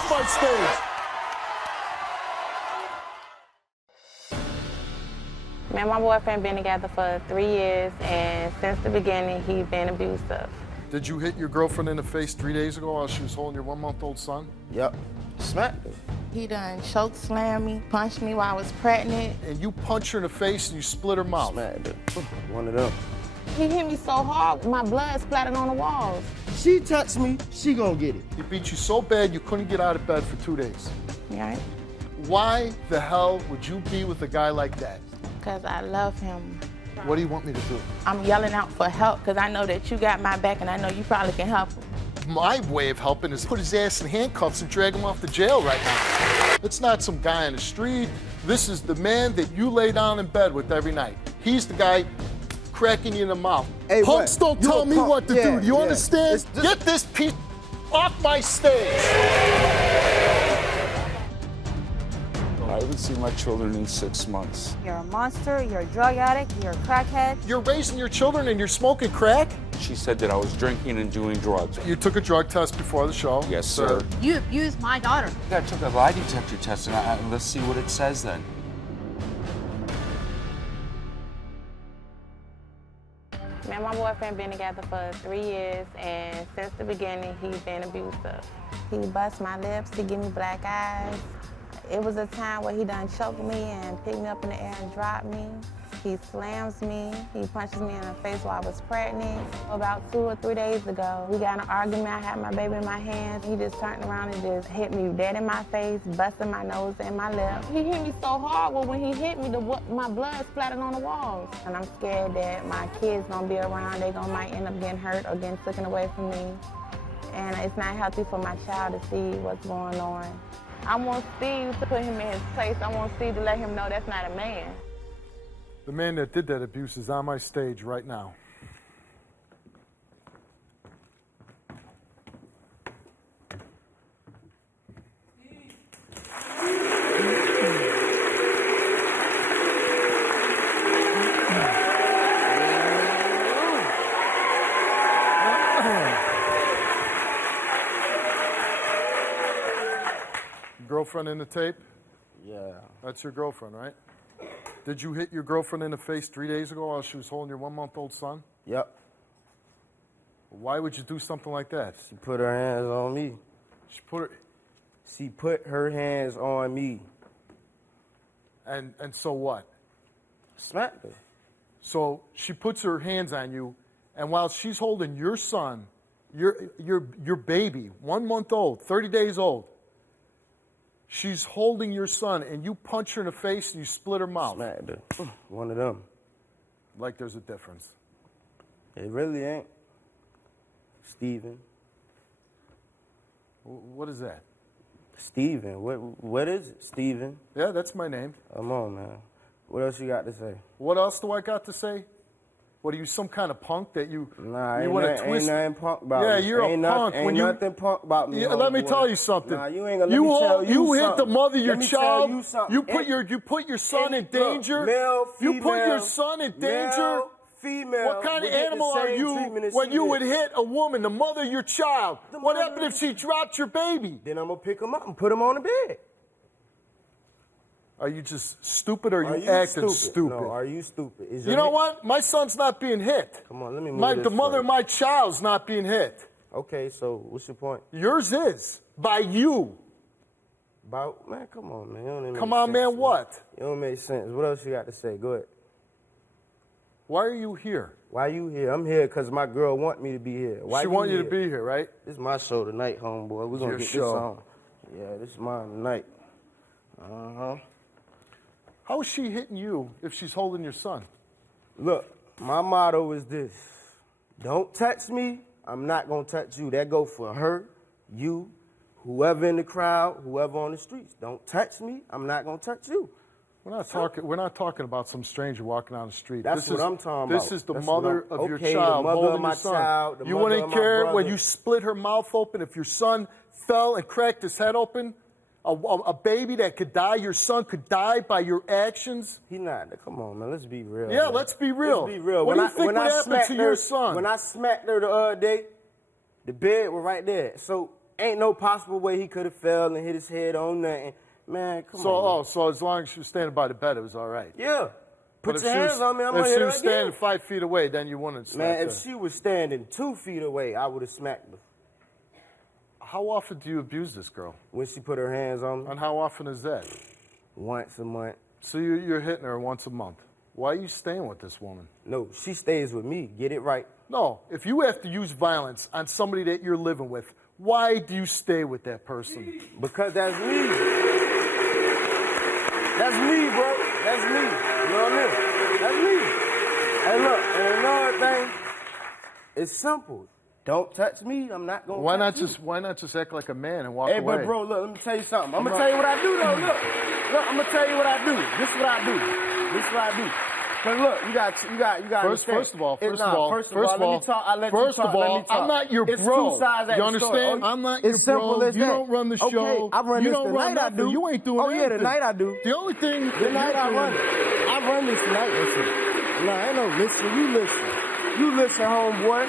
off my stage. Me and my boyfriend been together for 3 years, and since the beginning, he's been abusive. Did you hit your girlfriend in the face 3 days ago while she was holding your 1-month-old son? Yep. Smacked her. He done choke slammed me, punched me while I was pregnant. And you punch her in the face and you split her mouth? Smacked her. One of them. He hit me so hard, my blood splattered on the walls. She touched me, she gonna get it. He beat you so bad you couldn't get out of bed for 2 days. Right? Why the hell would you be with a guy like that? Because I love him. What do you want me to do? I'm yelling out for help because I know that you got my back and I know you probably can help him. My way of helping is put his ass in handcuffs and drag him off to jail right now. It's not some guy on the street. This is the man that you lay down in bed with every night. He's the guy cracking you in the mouth. Hey, punks don't tell me what to do. Do you understand? Get this piece off my stage. I haven't seen my children in 6 months. You're a monster, you're a drug addict, you're a crackhead. You're raising your children and you're smoking crack? She said that I was drinking and doing drugs. You took a drug test before the show? Yes, sir. You abused my daughter. I took a lie detector test, and let's see what it says then. Me and my boyfriend been together for 3 years, and since the beginning, he's been abusive. He busts my lips, he give me black eyes. It was a time where he done choked me and picked me up in the air and dropped me. He slams me, he punches me in the face while I was pregnant. About 2 or 3 days ago, we got in an argument. I had my baby in my hands. He just turned around and just hit me dead in my face, busting my nose and my lip. He hit me so hard, well, when he hit me, my blood splattered on the walls. And I'm scared that my kids gonna be around. They might end up getting hurt or getting taken away from me. And it's not healthy for my child to see what's going on. I want Steve to put him in his place. I want Steve to let him know that's not a man. The man that did that abuse is on my stage right now. Girlfriend in the tape? Yeah. That's your girlfriend, right? Did you hit your girlfriend in the face 3 days ago while she was holding your 1-month-old son? Yep. Why would you do something like that? She put her hands on me. She put her hands on me. And so what? Smacked her. So she puts her hands on you, and while she's holding your son, your baby, 1 month old, 30 days old, she's holding your son, and you punch her in the face and you split her mouth. Smacked her. One of them. Like there's a difference. It really ain't. Steven. What is that? Steven. What is it? Steven. Yeah, that's my name. Come on, man. What else you got to say? What else do I got to say? What, are you some kind of punk that you want to twist? Ain't nothing punk about me. Yeah, you're a punk. Ain't nothing punk about me. Yeah, let me tell you something. Nah, you ain't gonna let me tell you You hit something. the mother of your child. You put your son in danger. Male, female, you put your son in danger. Male, female. What kind of animal are you when you would hit a woman, the mother of your child? What happened if she dropped your baby? Then I'm gonna pick him up and put him on the bed. Are you just stupid or are you acting stupid? No, are you stupid? You know what? My son's not being hit. Come on, let me move The mother of my child's not being hit. Okay, so what's your point? Yours is. By you. Man, come on, man. You don't even come make on, sense, man, what? You don't make sense. What else you got to say? Go ahead. Why are you here? Why you here? I'm here because my girl want me to be here. Why she want you to be here, right? This is my show tonight, homeboy. We're going to get this on. Yeah, this is mine tonight. Uh-huh. How is she hitting you if she's holding your son? Look, my motto is this. Don't touch me, I'm not going to touch you. That go for her, you, whoever in the crowd, whoever on the streets. Don't touch me, I'm not going to touch you. We're not talking about some stranger walking down the street. That's what I'm talking about. This is the mother of your child the mother holding of my your son. child, the you mother wouldn't of my care brother. when you split her mouth open if your son fell and cracked his head open? A baby that could die, your son could die by your actions? He not. Come on, man. Let's be real. Yeah, man. let's be real. Let's be real. What do you think would happen to your son? When I smacked her the other day, the bed was right there. So Ain't no possible way he could have fell and hit his head on nothing. Man, come on. So as long as she was standing by the bed, it was all right. Yeah. But Put if your she hands was- on me, I'm going to If hit she her was again. standing 5 feet away, then you wouldn't have Man, slapped if her. she was standing 2 feet away, I would have smacked her. How often do you abuse this girl? When she put her hands on me, And how often is that? once a month. So you're hitting her once a month. Why are you staying with this woman? No, she stays with me. Get it right. No, if you have to use violence on somebody that you're living with, why do you stay with that person? Because that's me. That's me, bro. That's me. You know what I mean? That's me. Hey, look, and another thing, it's simple. Don't touch me. I'm not gonna. Why not just act like a man and walk Hey, away? but bro, look, let me tell you something. I'm gonna tell you what I do, though. Look, I'm gonna tell you what I do. This is what I do. This is what I do. Cause look, you got. First of all, let me talk. I let first you talk. of all, let me talk. I'm not your It's bro. two sides at You the understand? story. I'm not your It's simple bro. as You that. don't run the show. Okay, I run you this don't the run night I nothing. do. You ain't doing Oh yeah, anything. the night I do. The only thing The night I run it. I run this tonight. Listen. No, ain't no listen. You listen. You listen, homeboy.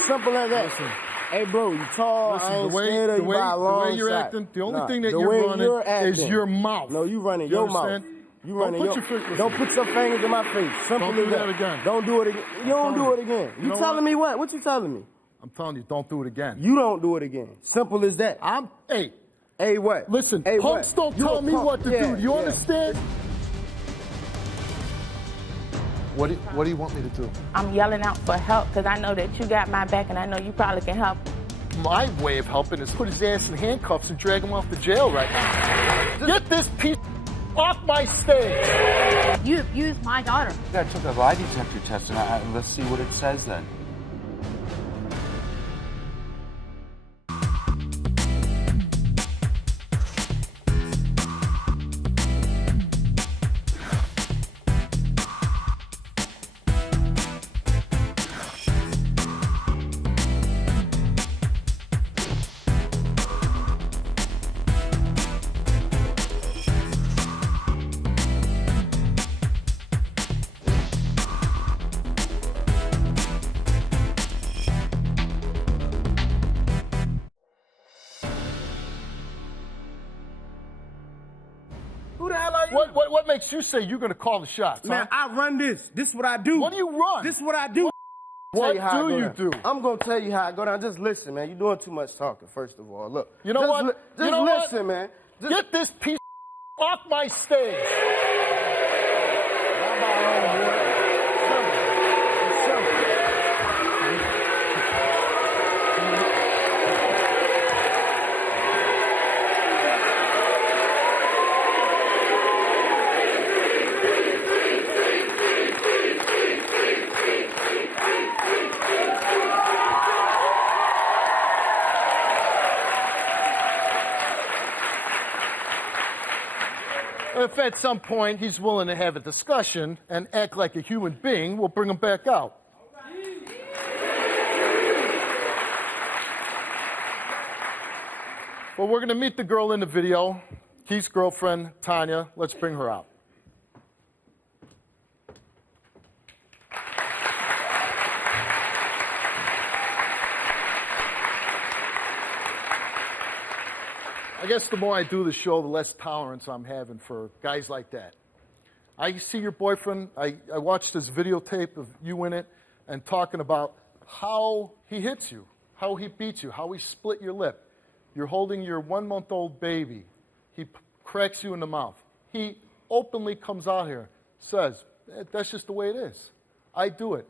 Simple as that. Listen. Hey, bro, you tall. Listen, I ain't scared of you by a long the way you're shot. acting, the only Nah, thing that the you're way running you're is acting. your mouth. No, you running You your mouth. understand? You Don't running put your, your fingers- Don't put your fingers in my face. Simple Don't as do that again. Don't do it again. You don't do it again. You know telling what? me what? What you telling me? I'm telling you, don't do it again. You don't do it again. Simple as that. Hey, what? Listen, hey, punks what? don't You tell a me punk. what to Yeah, do. Do you yeah. understand? What do you want me to do? I'm yelling out for help because I know that you got my back and I know you probably can help. My way of helping is put his ass in handcuffs and drag him off to jail right now. Get this piece off my stage. You abused my daughter. I took a lie detector test, and let's see what it says then. Who the hell are you? What makes you say you're going to call the shots? Man, huh? I run this. This is what I do. What do you run? This is what I do. What Tell you how do I go you down. do? I'm gonna tell you how I go down. Just listen, man. You're doing too much talking. First of all, look. You know just what? Just You know what? listen, man. Just Get this piece off my stage. How about homeboy? Simple. It's simple. If at some point he's willing to have a discussion and act like a human being, we'll bring him back out. Well, we're going to meet the girl in the video, Keith's girlfriend, Tanya. Let's bring her out. I guess the more I do the show, the less tolerance I'm having for guys like that. I see your boyfriend, I watched this videotape of you in it and talking about how he hits you, how he beats you, how he split your lip. You're holding your 1-month-old baby. He cracks you in the mouth. He openly comes out here, says, that's just the way it is. I do it.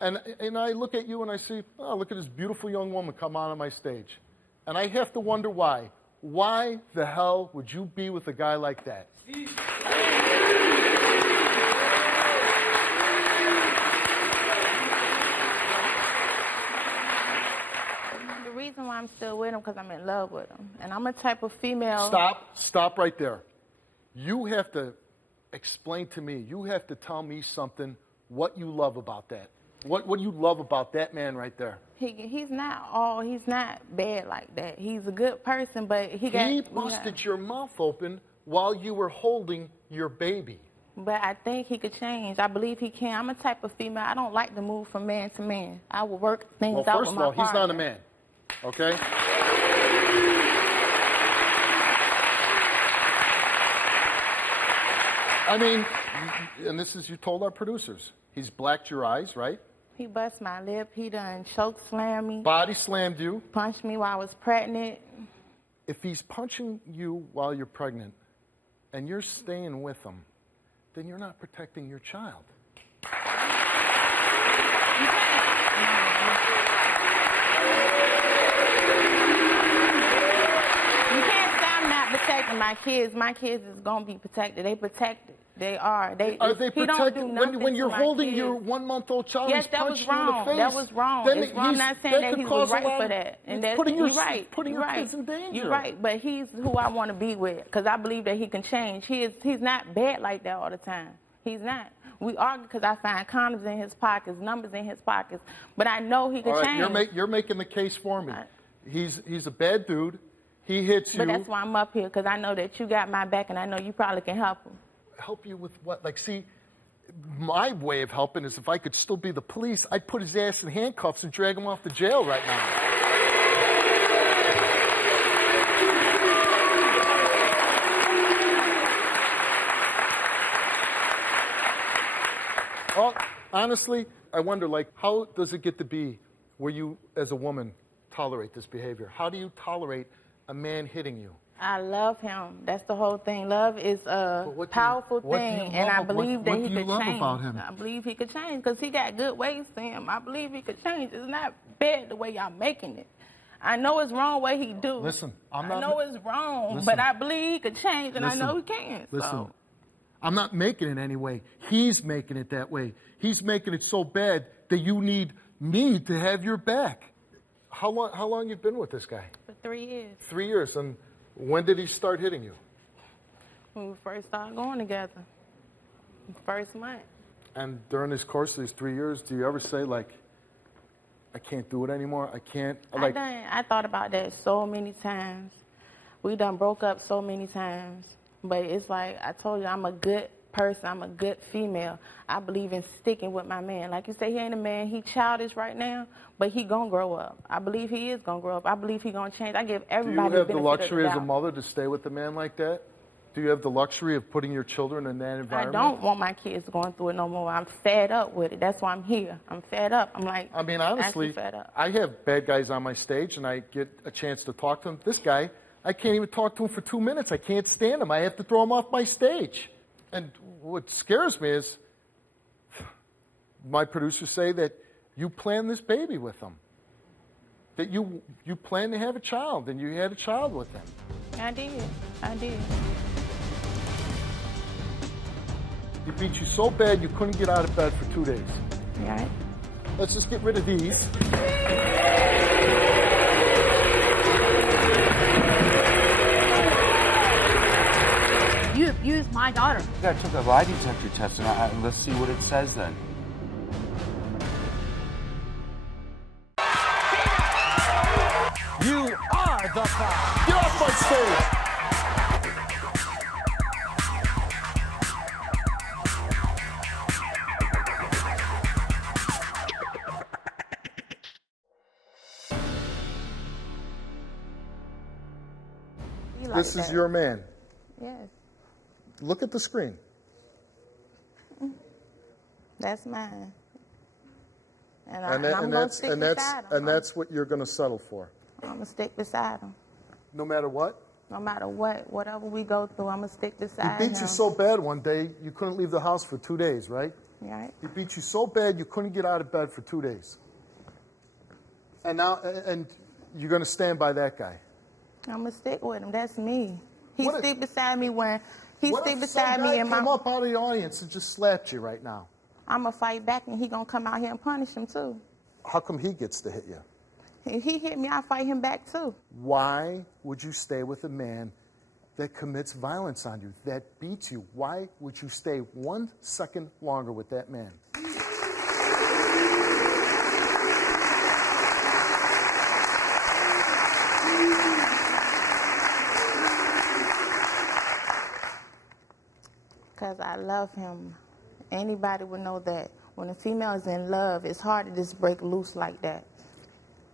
And I look at you and I see, oh, look at this beautiful young woman come on my stage. And I have to wonder why. Why the hell would you be with a guy like that? The reason why I'm still with him because I'm in love with him. And I'm a type of female. Stop right there. You have to explain to me, you have to tell me something, what you love about that. What do you love about that man right there? He's not bad like that. He's a good person, but he busted your mouth open while you were holding your baby. But I think he could change. I believe he can. I'm a type of female. I don't like to move from man to man. I will work things out with my partner. Well, first of all, he's not a man, okay? I mean, and this is, you told our producers, he's blacked your eyes, right? He bust my lip. He done choke slammed me. Body slammed you. Punched me while I was pregnant. If he's punching you while you're pregnant and you're staying with him, then you're not protecting your child. You can't say I'm not protecting my kids. My kids is gonna be protected. They protected. They are. Are they he don't protected do nothing when you're to my holding kids. your 1-month-old child? Yes, he's that was punching you in the wrong. face? That was wrong. Then It's wrong. I'm not saying that could he was cause a right lot for of- that. And it's putting your, you're right. putting your You're kids in danger. You're right, but he's who I want to be with because I believe that he can change. He's not bad like that all the time. He's not. We argue because I find condoms in his pockets, numbers in his pockets, but I know he can All right, change. you're making the case for me. He's a bad dude. He hits you. But that's why I'm up here because I know that you got my back and I know you probably can help him. Help you with what? Like, see, my way of helping is if I could still be the police, I'd put his ass in handcuffs and drag him off to jail right now. Well, honestly, I wonder, like, how does it get to be where you, as a woman, tolerate this behavior? How do you tolerate a man hitting you? I love him. That's the whole thing. Love is a powerful thing, and I believe that he could change. What do you love about him? I believe he could change because he got good ways to him. I believe he could change. It's not bad the way y'all making it. I know it's wrong what he do. Listen, I know it's wrong, but I believe he could change, and I know he can. Listen, so. I'm not making it anyway. He's making it that way. He's making it so bad that you need me to have your back. How long you been with this guy? For 3 years. 3 years. And when did he start hitting you? When we first started going together. First month. And during this course of these 3 years, do you ever say, like, I can't do it anymore? I can't? Like, I thought about that so many times. We done broke up so many times. But it's like I told you, I'm a good person. I'm a good female. I believe in sticking with my man. Like you say, he ain't a man. He childish right now, but he gonna grow up. I believe he is gonna grow up. I believe he gonna change. I give everybody do you have the benefit luxury of as the a doubt. mother to stay with a man like that? Do you have the luxury of putting your children in that I environment? don't want my kids going through it no more. I'm fed up with it. That's why I'm here. I'm fed up. I'm like, I mean, honestly, actually fed up. I have bad guys on my stage, and I get a chance to talk to them. This guy, I can't even talk to him for 2 minutes. I can't stand him. I have to throw him off my stage. And what scares me is my producers say that you planned this baby with him, that you planned to have a child, and you had a child with him. I did. He beat you so bad you couldn't get out of bed for 2 days. You all right? Let's just get rid of these. You abused my daughter. Yeah, I took a lie detector test, and let's see what it says then. You are the foul. Get off my stage! This is your man. Yes. Look at the screen. That's mine. And And I'm going to stick beside him. that's what you're going to settle for. I'm going to stick beside him. No matter what? No matter what, whatever we go through, I'm going to stick beside He him. beat you so bad one day, you couldn't leave the house for 2 days, right? You all right? He beat you so bad, you couldn't get out of bed for 2 days. And now, and you're going to stand by that guy. I'm going to stick with him. That's me. He What if- stick beside me when he What stick if beside some me guy and came my... up out of the audience and just slapped you right now? I'm going to fight back and he going to come out here and punish him too. How come he gets to hit you? If he hit me, I'll fight him back too. Why would you stay with a man that commits violence on you, that beats you? Why would you stay 1 second longer with that man? Because I love him. Anybody would know that when a female is in love, it's hard to just break loose like that.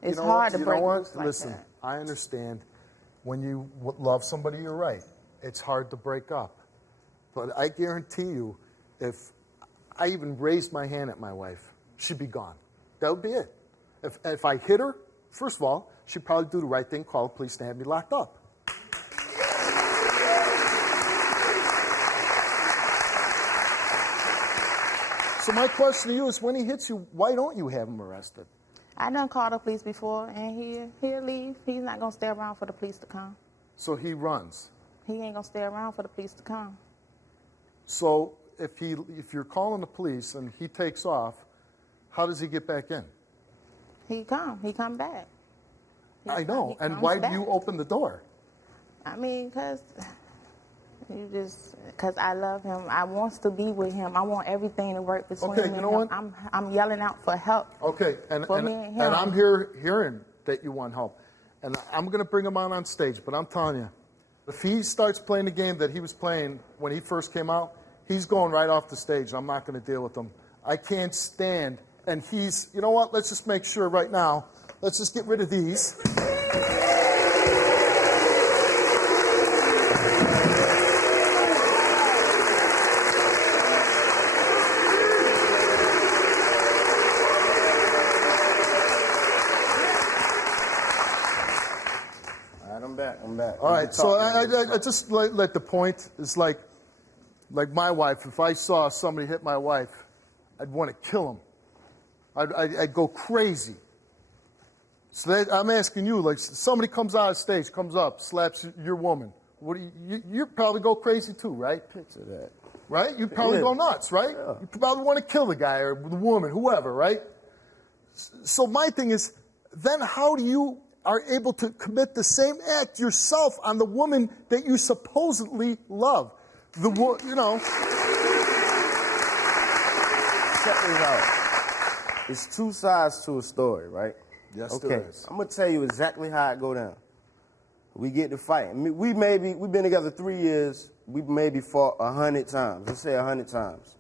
It's hard to break loose like Listen, that. I understand when you love somebody, you're right. It's hard to break up. But I guarantee you, if I even raised my hand at my wife, she'd be gone. That would be it. If I hit her, first of all, she'd probably do the right thing, call the police and have me locked up. So my question to you is, when he hits you, why don't you have him arrested? I done called the police before, and he'll leave. He's not gonna stay around for the police to come. So he runs. He ain't gonna stay around for the police to come. So if you're calling the police and he takes off, how does he get back in? He come back. I know. He And comes why do back. you open the door? I mean, cause I love him. I wants to be with him. I want everything to work between Okay, me you and know him. what? I'm yelling out for help. Okay, and For me and him. I'm hearing that you want help. And I'm going to bring him on stage, but I'm telling you, if he starts playing the game that he was playing when he first came out, he's going right off the stage. I'm not going to deal with him. I can't stand, and he's, you know what, let's just make sure right now, let's just get rid of these. I'm back. All right, so I just like the point is like my wife, if I saw somebody hit my wife, I'd want to kill him. I'd go crazy. So I'm asking you, like somebody comes out of stage, comes up, slaps your woman. What do you probably go crazy too, right? Picture that. Right? You'd probably go nuts, right? Yeah. You probably want to kill the guy or the woman, whoever, right? So my thing is, then how do you are able to commit the same act yourself on the woman that you supposedly love? You know. Check this out. It's two sides to a story, right? Yes, okay. there is. I'm gonna tell you exactly how it go down. We get to fight. We've been together 3 years. We maybe fought 100 times. Let's say 100 times.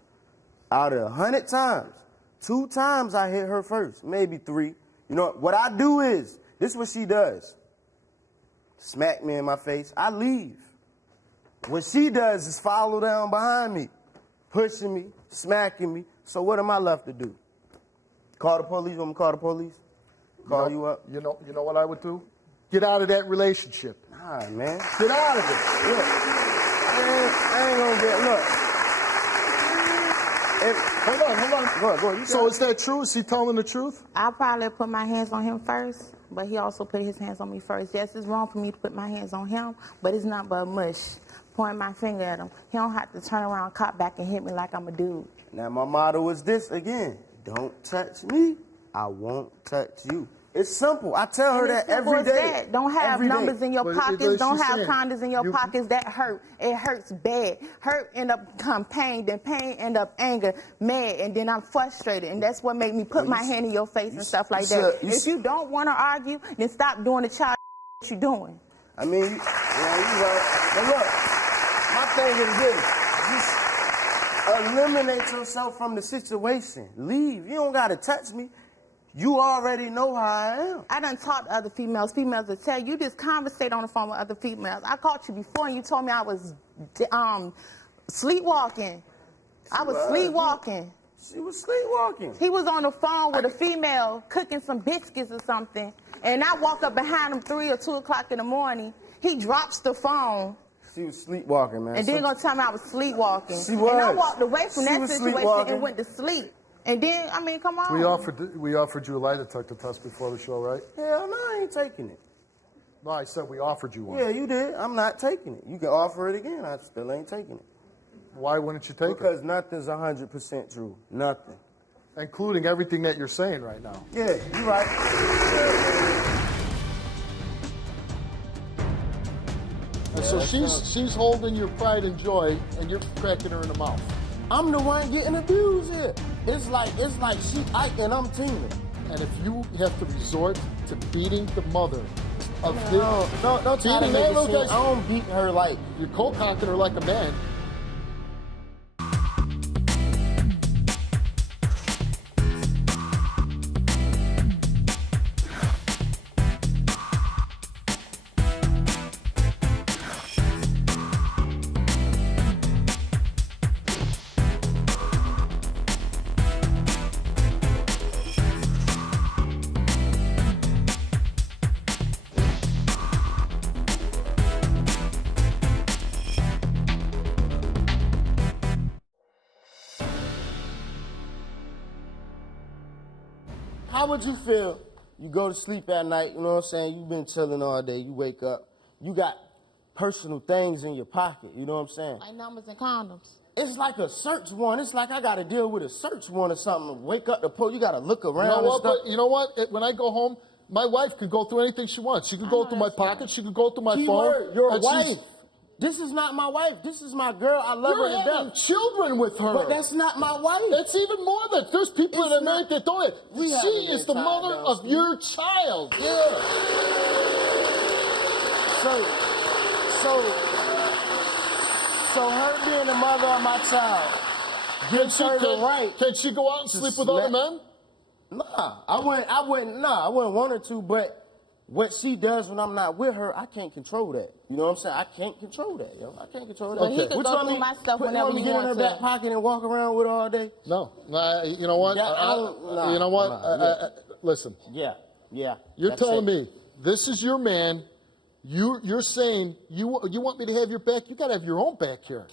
Out of 100 times, 2 times I hit her first, maybe 3. You know what I do is, this is what she does. Smack me in my face, I leave. What she does is follow down behind me, pushing me, smacking me. So what am I left to do? Call the police? Want me to call the police? Call you up? You know what I would do? Get out of that relationship. Nah, man. Get out of it. Look, I ain't gonna get, look. Hold on. Go ahead. So is that true? Is he telling the truth? I probably put my hands on him first, but he also put his hands on me first. Yes, it's wrong for me to put my hands on him, but it's not but mush. Pointing my finger at him. He don't have to turn around, cop back, and hit me like I'm a dude. Now, my motto is this again. Don't touch me, I won't touch you. It's simple. I tell her that every day. That. Don't have numbers in your pockets. Don't have condoms in your pockets. That hurt. It hurts bad. Hurt end up become pain. Then pain end up anger, mad, and then I'm frustrated. And that's what made me put my hand in your face and stuff like that. If you don't want to argue, then stop doing the child you're doing. I mean, you right. But look, my thing is this. Just eliminate yourself from the situation. Leave. You don't got to touch me. You already know how I am. I done talked to other females. Females will tell you just conversate on the phone with other females. I called you before and you told me I was sleepwalking. I was sleepwalking. She was sleepwalking. He was on the phone with a female cooking some biscuits or something. And I walk up behind him 3 or 2 o'clock in the morning. He drops the phone. She was sleepwalking, man. And then gonna tell me I was sleepwalking. She was. And I walked away from that situation and went to sleep. And then, I mean, come on. We offered you a lie detector test before the show, right? Hell no, I ain't taking it. No, I said we offered you one. Yeah, you did. I'm not taking it. You can offer it again. I still ain't taking it. Why wouldn't you take it? Because nothing's 100% true. Nothing. Including everything that you're saying right now. Yeah, you're right. And so she's holding your pride and joy, and you're cracking her in the mouth. I'm the one getting abused here. It's like she Ike and I'm Tina. And if you have to resort to beating the mother of his... No, don't try to make it seem, I don't beat her like... You're cold-cocking her like a man. how would you feel? You go to sleep at night, you know what I'm saying? You've been chilling all day. You wake up. You got personal things in your pocket, you know what I'm saying? Like numbers and condoms. It's like a search warrant. It's like I got to deal with a search warrant or something. Wake up the police. You got to look around You know and what? stuff. But you know what? When I go home, my wife can go through anything she wants. She can go through my pocket. She can go through my phone. Keyword, your and wife. This is not my wife. This is my girl. I love her You're to having death. children with her. But that's not my wife. It's even more than there's people It's that are married not- that don't have. We She haven't is the been mother tied down, of Steve. your child. Yeah. So her being the mother of my child gives her the right. Can she go out and to sleep with other slap- men? Nah, I wouldn't want her to, but what she does when I'm not with her, I can't control that. You know what I'm saying? I can't control that, yo. I can't control that. Well, he could What go you want through me- my stuff what, whenever you want me you to get in her want back to. pocket and walk around with all day? No. You know what? Yeah, nah, you know what? nah, Listen. Yeah. You're that's telling it. me this is your man. You're saying you want me to have your back. You got to have your own back here.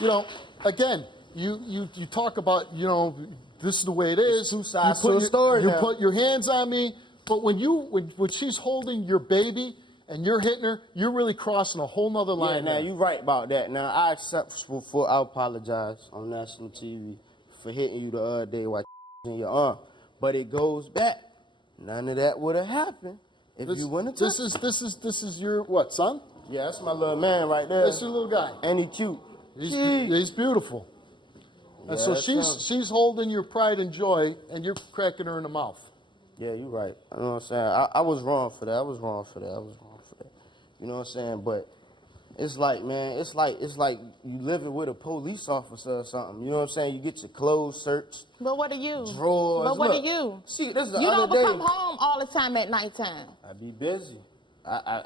You know, again, you talk about, you know, this is the way it is. two sides to a story You now. put your hands on me, but when she's holding your baby and you're hitting her, you're really crossing a whole nother Yeah, line. now there. you're right about that. Now I I apologize on national TV for hitting you the other day while in your arm, but it goes back. None of that would have happened if you wouldn't have. This is your what, son? Yeah, that's my little man right there. That's your little guy. And he cute. He's beautiful. And so that's him. she's holding your pride and joy, and you're cracking her in the mouth. Yeah, you're right. You know what I'm saying? I was wrong for that. I was wrong for that. You know what I'm saying? But it's like, man, it's like you living with a police officer or something. You know what I'm saying? You get your clothes searched, But what are you? drawers. But what Look, are you? See, this is the You other don't day. come home all the time at nighttime. I be busy. I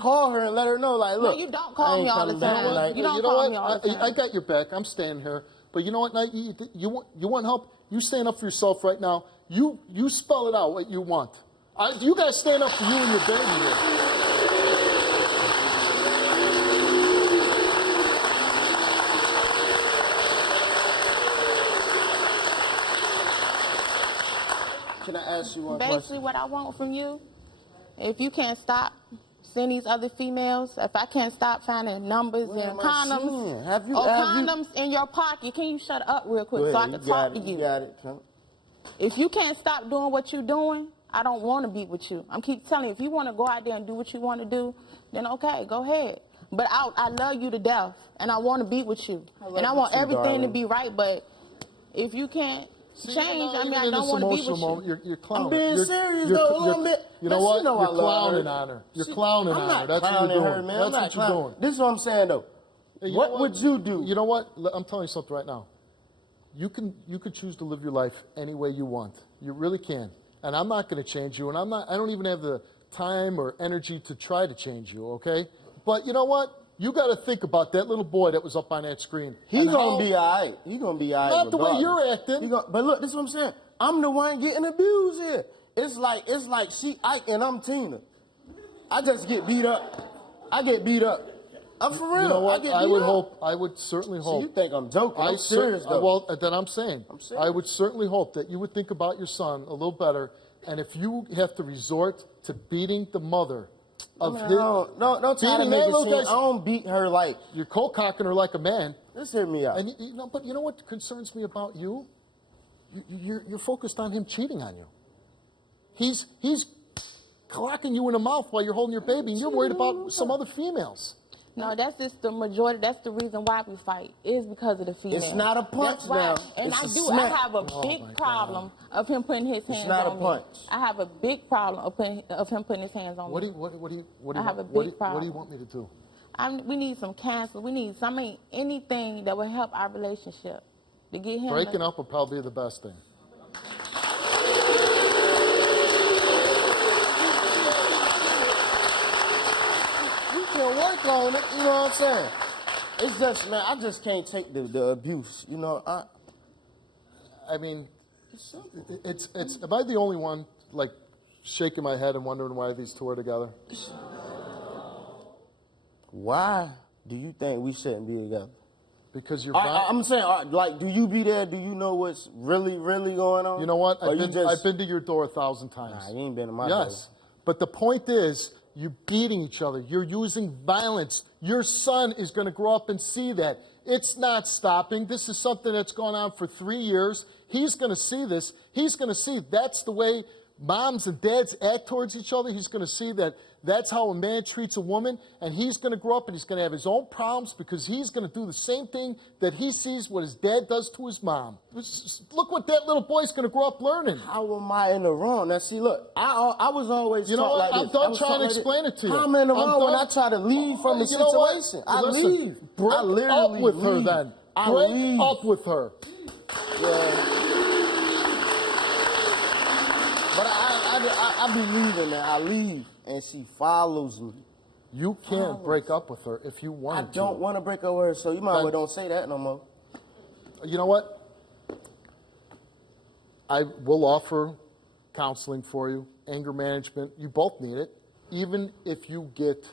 call her and let her know, like, look. you don't call I ain't me all the coming back time. tonight. You don't You know call what? me all the time. I got your back. I'm staying here. But you know what? Now, you want help? You stand up for yourself right now. You spell it out what you want. You guys stand up for you and your baby here. Can I ask you one Basically, question? what I want from you, if you can't stop seeing these other females, if I can't stop finding numbers What and am I condoms, saying? Have you- condoms in your pocket, can you shut up real quick Go so I ahead, can you got talk it, to you? You got it. Come. If you can't stop doing what you're doing, I don't want to be with you. I'm keep telling you, if you want to go out there and do what you want to do, then okay, go ahead. But I love you to death, and I want to be with you. And I want you too, everything to darling. be right, but if you can't change, I mean, I don't want to be with you. You're clowning. I'm being You're- serious, you're- though, a you're- little bit. You know But what? she know I You're love clowning her. on her. You're She- clowning I'm on not her. That's what you're clowning doing. her, man. That's I'm not what you're clowning. doing. This is what I'm saying, though. And you What know would you do? You know what? I'm telling you something right now. You can choose to live your life any way you want. You really can. And I'm not going to change you. And I don't even have the time or energy to try to change you. Okay? But you know what? You got to think about that little boy that was up on that screen. He's and gonna how- be all right. He's gonna be all right. Not the way regardless. you're acting. But look, this is what I'm saying. I'm the one getting abused here. It's like she Ike and I'm Tina. I just get beat up. I get beat up. I'm for real. You know what? I get beat up. I would certainly So hope. you think I'm joking? I'm serious though. Well, then I'm saying, I'm serious. I would certainly hope that you would think about your son a little better. And if you have to resort to beating the mother of his, don't try to beating make that it little seem. guy's- I don't beat her like. you're cold cocking her like a man. Just hear me out. And but you know what concerns me about you? You're focused on him cheating on you. He's clocking you in the mouth while you're holding your baby, and you're worried about some other females. No, that's just the majority. That's the reason why we fight, is because of the female. It's not a punch That's why. now. And It's I a do. smack. I have a Oh, big my problem of him putting his hands not a on punch. me. I have a big problem of him putting his hands on What do me. you what do you I have a what big do you problem. want me to do? We need some counsel. We need anything that will help our relationship to get him. Breaking up would probably be the best thing. You can work on it. You know what I'm saying? It's just, man, I just can't take the abuse. You know, I mean, it's am I the only one like shaking my head and wondering why these two are together. Why do you think we shouldn't be together? Because you're... I'm saying, like, do you be there? Do you know what's really, really going on? You know what? Or I've been to your door 1,000 times. Nah, you ain't been to my door. Yes, but the point is, you're beating each other. You're using violence. Your son is going to grow up and see that. It's not stopping. This is something that's gone on for 3 years. He's going to see this. He's going to see that's the way moms and dads act towards each other. He's going to see that that's how a man treats a woman, and he's going to grow up and he's going to have his own problems because he's going to do the same thing that he sees what his dad does to his mom. Look what that little boy's going to grow up learning. How am I in the wrong? Now, see, look, I was always taught like I'm this. done trying to explain it to you. How am I in the wrong when I try to leave from the situation? I leave. Break I literally up with leave. her then. Break up with her. Yeah. But I be leaving now. I leave, and she follows me. You can't break up with her if you want to. I don't want to break up with her, so you might as well don't say that no more. You know what? I will offer counseling for you, anger management. You both need it. Even if you get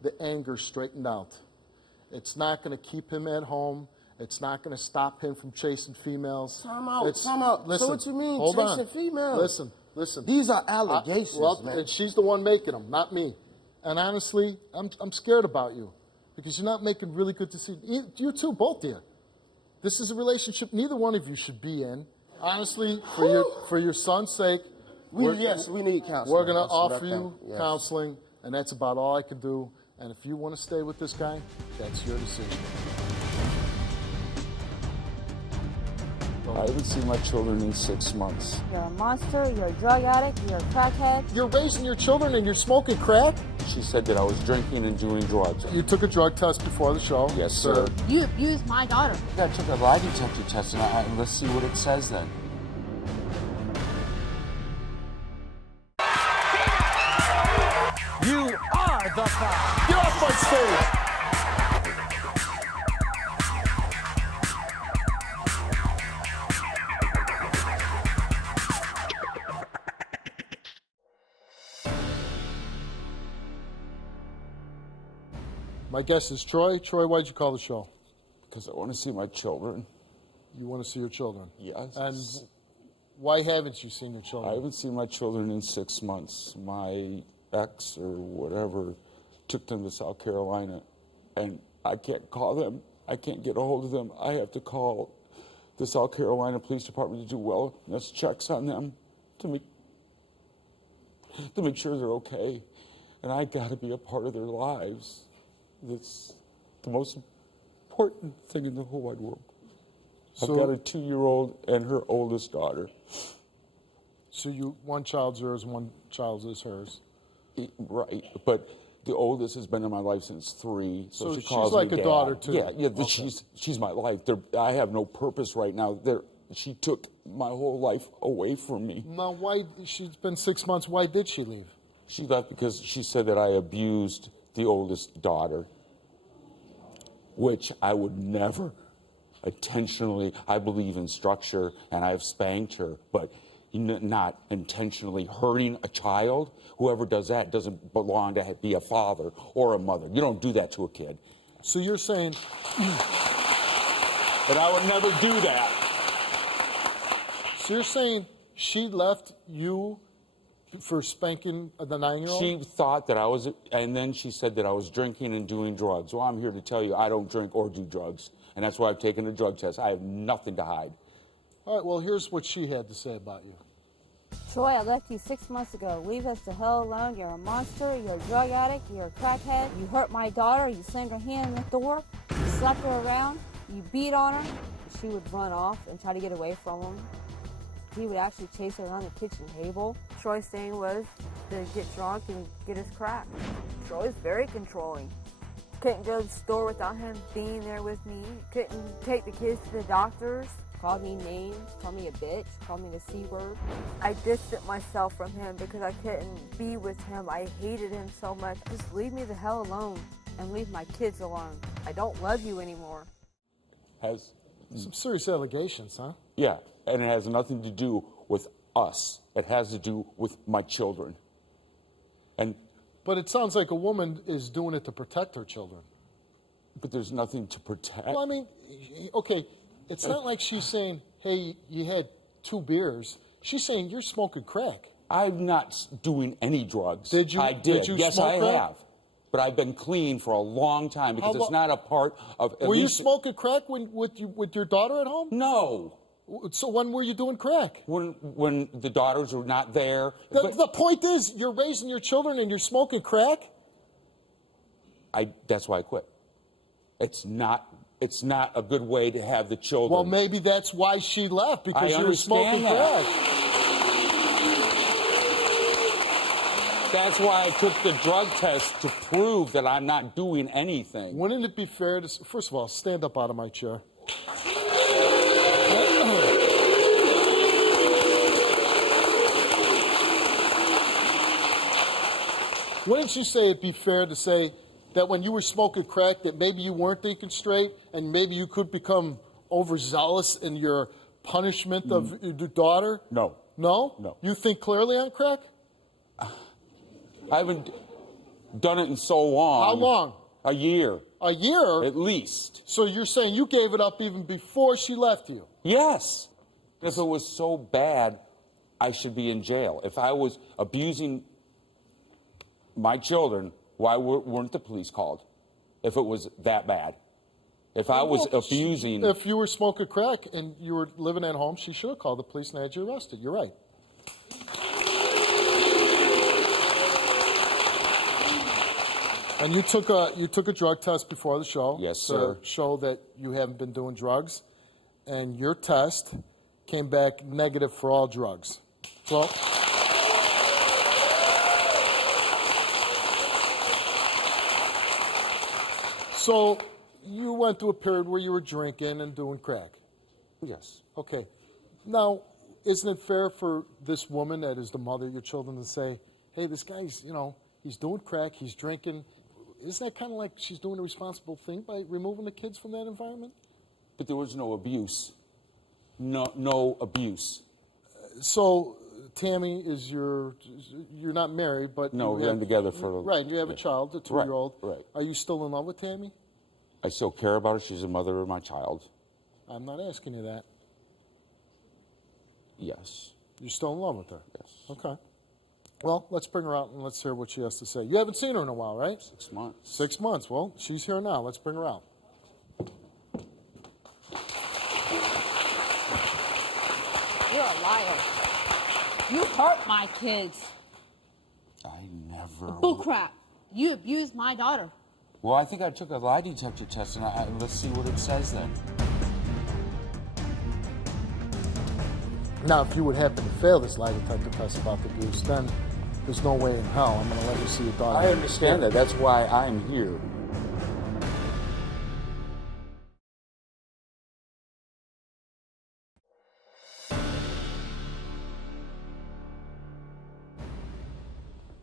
the anger straightened out, it's not going to keep him at home. It's not going to stop him from chasing females. Time out. Listen, So what you mean, hold chasing on. females? Listen. These are allegations, man. And she's the one making them, not me. And honestly, I'm scared about you because you're not making really good decisions. You two, both of you. This is a relationship neither one of you should be in. Honestly, for your son's sake, we need counseling. We're going to offer you counseling, and that's about all I can do. And if you want to stay with this guy, that's your decision. I haven't seen my children in 6 months. You're a monster, you're a drug addict, you're a crackhead. You're raising your children and you're smoking crack? She said that I was drinking and doing drugs. You took a drug test before the show? Yes, sir. You abused my daughter. I took a lie detector test, and let's see what it says then. You are the five. Get off my stage! My guest is Troy. Troy, why'd you call the show? Because I want to see my children. You want to see your children? Yes. And why haven't you seen your I children? haven't seen my children in 6 months. My ex or whatever took them to South Carolina, and I can't call them. I can't get a hold of them. I have to call the South Carolina Police Department to do wellness checks on them to make sure they're okay. And I got to be a part of their lives. That's the most important thing in the whole wide world. I've got a 2-year-old and her oldest daughter. So one child's yours, one child is hers. Right, but the oldest has been in my life since 3. So she calls she's like me a Dad. daughter too. Yeah, Okay. she's my life. I have no purpose right now. She took my whole life away from me. Now, she's been 6 months. Why did she leave? She left because she said that I abused the oldest daughter, which I would never intentionally. I believe in structure, and I've spanked her, but not intentionally hurting a child. Whoever does that doesn't belong to be a father or a mother. You don't do that to a kid. So you're saying... But I would never do that. So you're saying she left you for spanking the 9-year-old? She thought that I was, and then she said that I was drinking and doing drugs. Well, I'm here to tell you I don't drink or do drugs, and that's why I've taken a drug test. I have nothing to hide. All right, well, here's what she had to say about you. Troy, I left you 6 months ago. Leave us the hell alone. You're a monster, you're a drug addict, you're a crackhead. You hurt my daughter, you slammed her hand in the door, you slapped her around, you beat on her. She would run off and try to get away from him. He would actually chase her around the kitchen table. Troy's thing was to get drunk and get his crack. Troy's very controlling. Couldn't go to the store without him being there with me. Couldn't take the kids to the doctors. Called me names, called me a bitch, called me the C word. I distanced myself from him because I couldn't be with him. I hated him so much. Just leave me the hell alone and leave my kids alone. I don't love you anymore. Some serious allegations, huh? Yeah, and it has nothing to do with us. It has to do with my children. But it sounds like a woman is doing it to protect her children. But there's nothing to protect. Well, I mean, okay, it's not like she's saying, hey, you had 2 beers. She's saying you're smoking crack. I'm not doing any drugs. Did you? I did. Did you Yes, smoke I crack? have. But I've been clean for a long time because it's not a part of. Were you smoking crack with your daughter at home? No. So when were you doing crack? When the daughters were not there. The point is, you're raising your children and you're smoking crack? That's why I quit. It's not a good way to have the children. Well, maybe that's why she left, because you were smoking crack. That's why I took the drug test, to prove that I'm not doing anything. Wouldn't it be fair to, first of all, stand up out of my chair. Wouldn't you say it'd be fair to say that when you were smoking crack, that maybe you weren't thinking straight, and maybe you could become overzealous in your punishment of your daughter? No. No? No. You think clearly on crack? I haven't done it in so long. How long? A year. A year? At least. So you're saying you gave it up even before she left you? Yes. If it was so bad, I should be in jail. If I was abusing my children, why weren't the police called? If it was that bad. If I was abusing... If you were smoking crack and you were living at home, she should have called the police and had you arrested. You're right. And you took a drug test before the show. Yes, sir. To show that you haven't been doing drugs. And your test came back negative for all drugs. So you went through a period where you were drinking and doing crack. Yes. Okay. Now, isn't it fair for this woman that is the mother of your children to say, hey, this guy's, he's doing crack, he's drinking. Isn't that kind of like she's doing a responsible thing by removing the kids from that environment? But there was no abuse. No abuse. So Tammy is you're not married, but no, we've been together for right. You have a child, a 2-year-old. Right. Are you still in love with Tammy? I still care about her. She's the mother of my child. I'm not asking you that. Yes. You're still in love with her? Yes. Okay. Well, let's bring her out and let's hear what she has to say. You haven't seen her in a while, right? 6 months. 6 months. Well, she's here now. Let's bring her out. You're a liar. You hurt my kids. I never... Bullcrap. You abused my daughter. Well, I think I took a lie detector test, and let's see what it says then. Now, if you would happen to fail this lie detector test about the abuse, then there's no way in hell I'm going to let you see your daughter. I understand that. That's why I'm here.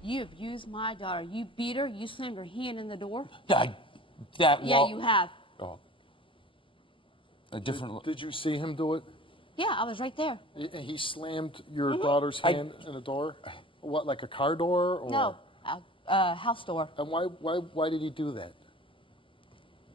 You abused my daughter. You beat her. You slammed her hand in the door. Yeah, you have. Oh. A different... Did you see him do it? Yeah, I was right there. He slammed your daughter's hand in a door? What, like a car door? Or? No, a house door. And why did he do that?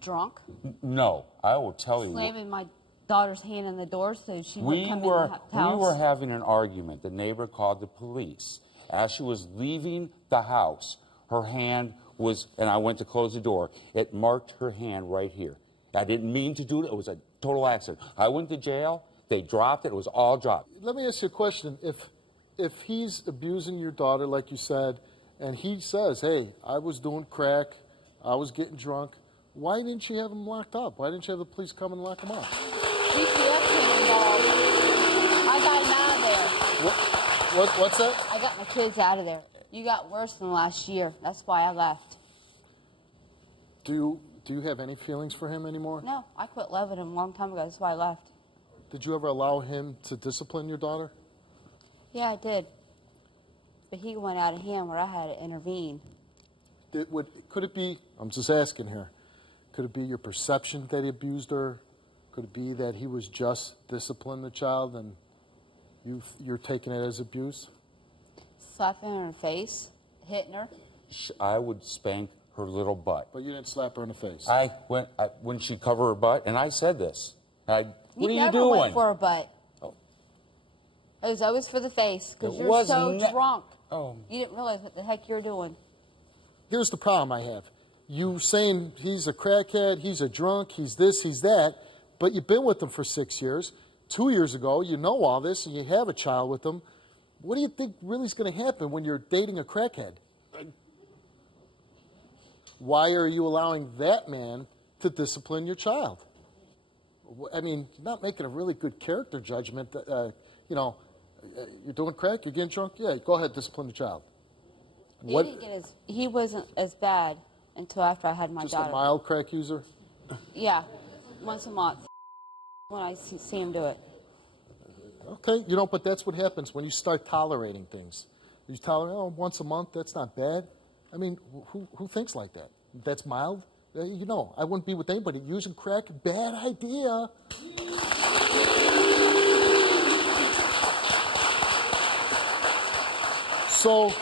Drunk. No, I will tell you. Slamming my daughter's hand in the door so she wouldn't come in the house. We were having an argument. The neighbor called the police. As she was leaving the house, her hand was, and I went to close the door, it marked her hand right here. I didn't mean to do it. It was a total accident. I went to jail. They dropped it. It was all dropped. Let me ask you a question. If he's abusing your daughter, like you said, and he says, hey, I was doing crack, I was getting drunk, why didn't you have him locked up? Why didn't you have the police come and lock him up? GPS came involved. I got him out of there. What's that? I got my kids out of there. You got worse than last year. That's why I left. Do you have any feelings for him anymore? No, I quit loving him a long time ago. That's why I left. Did you ever allow him to discipline your daughter? Yeah, I did. But he went out of hand where I had to intervene. Could it be, I'm just asking here, could it be your perception that he abused her? Could it be that he was just disciplining the child and You're taking it as abuse? Slapping her in the face, hitting her. I would spank her little butt. But you didn't slap her in the face. When she covered her butt, and I said this. What are you never doing? went for her butt. Oh. It was always for the face, because It you're was so drunk. Oh. You didn't realize what the heck you're doing. Here's the problem I have. You saying he's a crackhead, he's a drunk, he's this, he's that, but you've been with him for 6 years. 2 years ago, you know all this, and you have a child with him. What do you think really is going to happen when you're dating a crackhead? Why are you allowing that man to discipline your child? I mean, you're not making a really good character judgment. You're doing crack, you're getting drunk, yeah, go ahead, discipline the child. He wasn't as bad until after I had my Just daughter. a mild crack user? Yeah, once a month when I see him do it. Okay, but that's what happens when you start tolerating things. You tolerate, once a month, that's not bad. I mean, who thinks like that? That's mild? I wouldn't be with anybody. Using crack, bad idea. So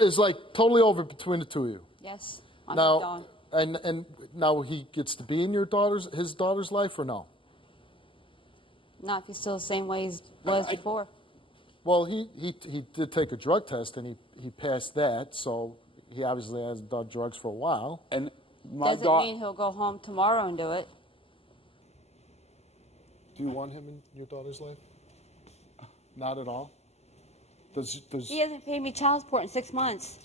it's like totally over between the two of you. Yes, I'm Now, done. and now he gets to be in his daughter's life or no? Not if he's still the same way he was before. Well, he did take a drug test and he passed that, so he obviously hasn't done drugs for a while. And Doesn't mean he'll go home tomorrow and do it. Do you want him in your daughter's life? Not at all? Does He hasn't paid me child support in 6 months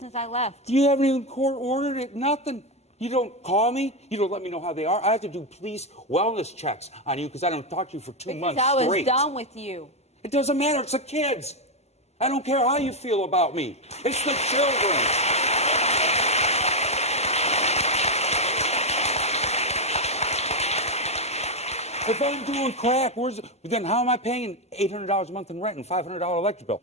since I left. You haven't even court ordered it, nothing. You don't call me. You don't let me know how they are. I have to do police wellness checks on you because I don't talk to you for 2 months I was straight. done with you. It doesn't matter. It's the kids. I don't care how you feel about me. It's the children. If I'm doing crack, then how am I paying $800 a month in rent and $500 electric bill?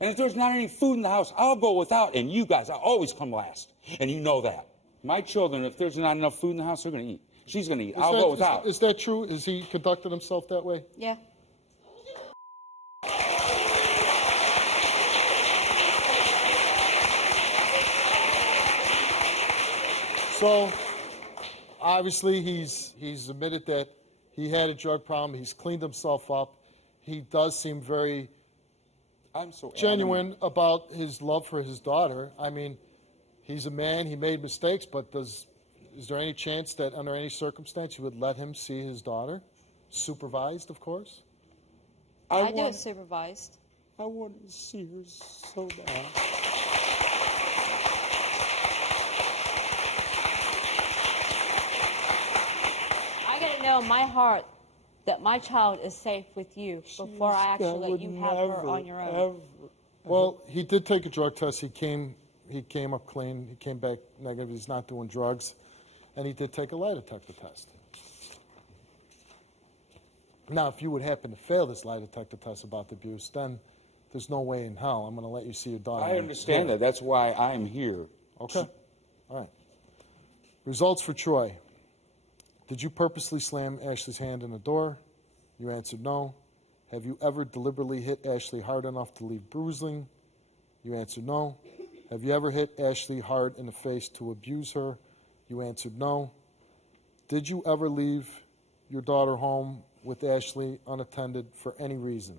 And if there's not any food in the house, I'll go without. And you guys, I always come last. And you know that. My children, if there's not enough food in the house, they're going to eat. She's going to eat. I'll go without. Is that true? Is he conducted himself that way? Yeah. So, obviously, he's admitted that he had a drug problem. He's cleaned himself up. He does seem very genuine about his love for his daughter. I mean, he's a man. He made mistakes, but is there any chance that under any circumstance you would let him see his daughter? Supervised, of course. I do it supervised. I want to see her so bad. I got to know in my heart that my child is safe with you before I actually let you have her on your own. Well, he did take a drug test. He came up clean. He came back negative. He's not doing drugs. And he did take a lie detector test. Now, if you would happen to fail this lie detector test about the abuse, then there's no way in hell I'm going to let you see your daughter. I understand that. That's why I'm here. Okay. All right. Results for Troy. Did you purposely slam Ashley's hand in the door? You answered no. Have you ever deliberately hit Ashley hard enough to leave bruising? You answered no. Have you ever hit Ashley hard in the face to abuse her? You answered no. Did you ever leave your daughter home with Ashley unattended for any reason?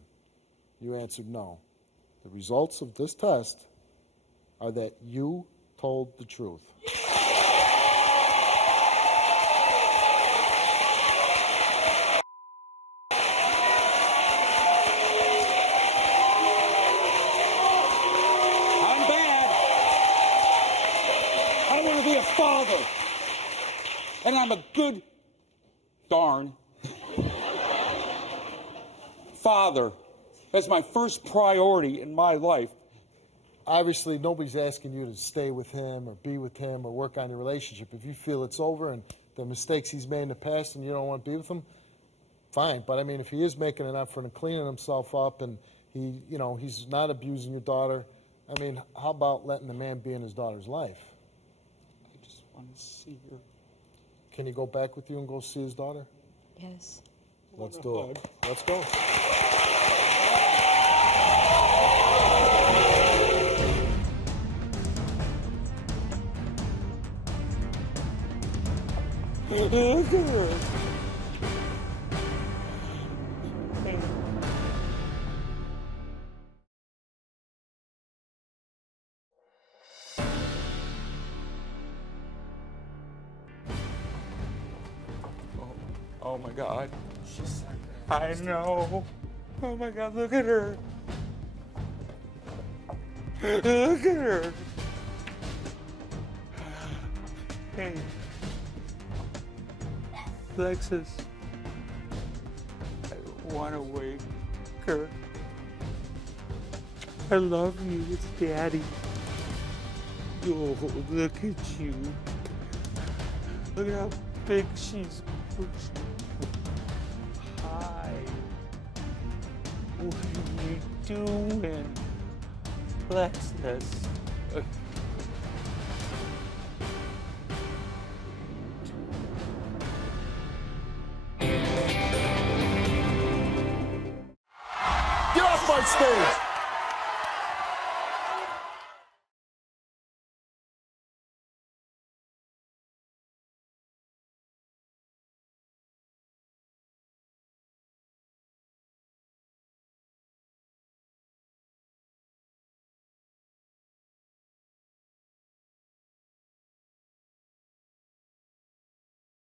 You answered no. The results of this test are that you told the truth. Father. And I'm a good darn father. That's my first priority in my life. Obviously, nobody's asking you to stay with him or be with him or work on your relationship. If you feel it's over and the mistakes he's made in the past and you don't want to be with him, fine. But I mean, if he is making an effort and cleaning himself up and he's not abusing your daughter, I mean, how about letting the man be in his daughter's life? I want to see her. Can he go back with you and go see his daughter? Yes. Let's do it. Let's go. Look at her. Hey. Oh my God. I know. Oh my God, look at her. Look at her. Hey. Alexis. I want to wake her. I love you. It's Daddy. Oh, look at you. Look at how big she's. Hi. What are you doing? Alexis. Get off my stage!